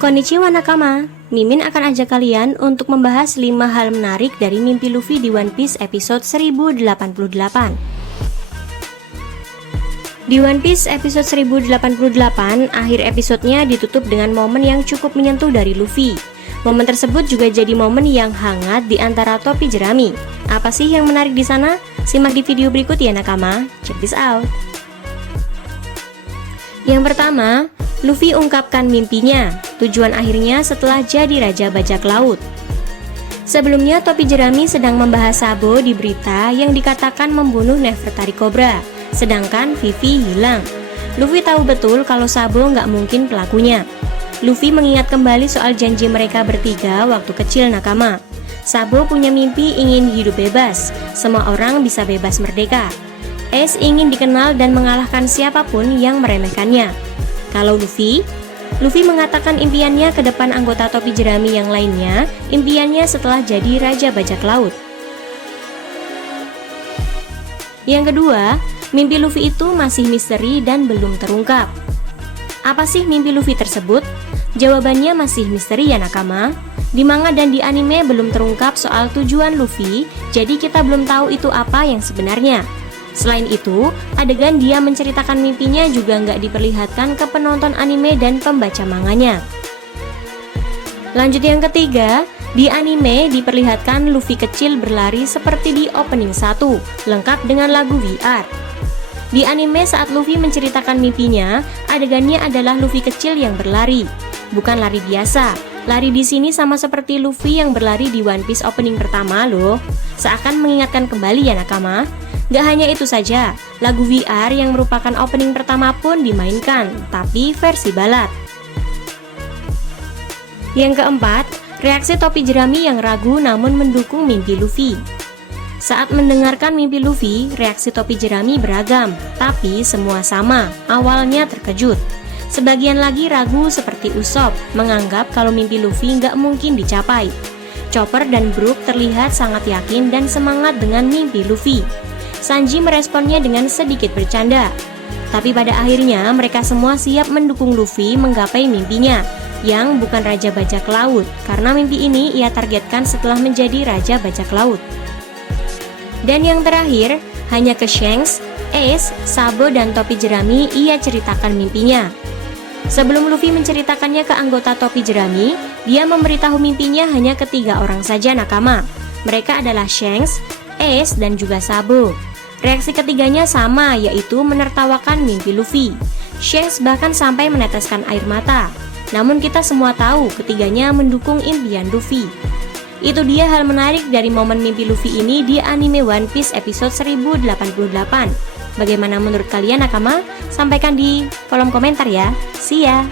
Konnichiwa nakama, Mimin akan ajak kalian untuk membahas 5 hal menarik dari mimpi Luffy di One Piece episode 1088. Di One Piece episode 1088, akhir episodenya ditutup dengan momen yang cukup menyentuh dari Luffy. Momen tersebut juga jadi momen yang hangat di antara topi jerami. Apa sih yang menarik di sana? Simak di video berikut ya nakama. Check this out. Yang pertama, Luffy ungkapkan mimpinya, tujuan akhirnya setelah jadi Raja Bajak Laut. Sebelumnya topi jerami sedang membahas Sabo di berita yang dikatakan membunuh Nefertari Cobra, sedangkan Vivi hilang. Luffy tahu betul kalau Sabo nggak mungkin pelakunya. Luffy mengingat kembali soal janji mereka bertiga waktu kecil nakama. Sabo punya mimpi ingin hidup bebas, semua orang bisa bebas merdeka. Ace ingin dikenal dan mengalahkan siapapun yang meremehkannya. Kalau Luffy mengatakan impiannya ke depan anggota topi jerami yang lainnya, impiannya setelah jadi Raja Bajak Laut. Yang kedua, mimpi Luffy itu masih misteri dan belum terungkap. Apa sih mimpi Luffy tersebut? Jawabannya masih misteri ya nakama. Di manga dan di anime belum terungkap soal tujuan Luffy, jadi kita belum tahu itu apa yang sebenarnya. Selain itu, adegan dia menceritakan mimpinya juga nggak diperlihatkan ke penonton anime dan pembaca manganya. Lanjut yang ketiga, di anime diperlihatkan Luffy kecil berlari seperti di opening 1, lengkap dengan lagu VR. Di anime saat Luffy menceritakan mimpinya, adegannya adalah Luffy kecil yang berlari, bukan lari biasa. Lari di sini sama seperti Luffy yang berlari di One Piece opening pertama loh. Seakan mengingatkan kembali ya nakama. Gak hanya itu saja, lagu VR yang merupakan opening pertama pun dimainkan, tapi versi balad. Yang keempat, reaksi topi jerami yang ragu namun mendukung mimpi Luffy. Saat mendengarkan mimpi Luffy, reaksi topi jerami beragam, tapi semua sama, awalnya terkejut. Sebagian lagi ragu seperti Usopp, menganggap kalau mimpi Luffy gak mungkin dicapai. Chopper dan Brook terlihat sangat yakin dan semangat dengan mimpi Luffy. Sanji meresponnya dengan sedikit bercanda. Tapi pada akhirnya mereka semua siap mendukung Luffy menggapai mimpinya, yang bukan Raja Bajak Laut, karena mimpi ini ia targetkan setelah menjadi Raja Bajak Laut. Dan yang terakhir, hanya ke Shanks, Ace, Sabo dan topi jerami ia ceritakan mimpinya. Sebelum Luffy menceritakannya ke anggota topi jerami, dia memberitahu mimpinya hanya ke 3 orang saja nakama. Mereka adalah Shanks, Ace dan juga Sabo. Reaksi ketiganya sama, yaitu menertawakan mimpi Luffy. Shanks bahkan sampai meneteskan air mata. Namun kita semua tahu ketiganya mendukung impian Luffy. Itu dia hal menarik dari momen mimpi Luffy ini di anime One Piece episode 1088. Bagaimana menurut kalian nakama? Sampaikan di kolom komentar ya. See ya!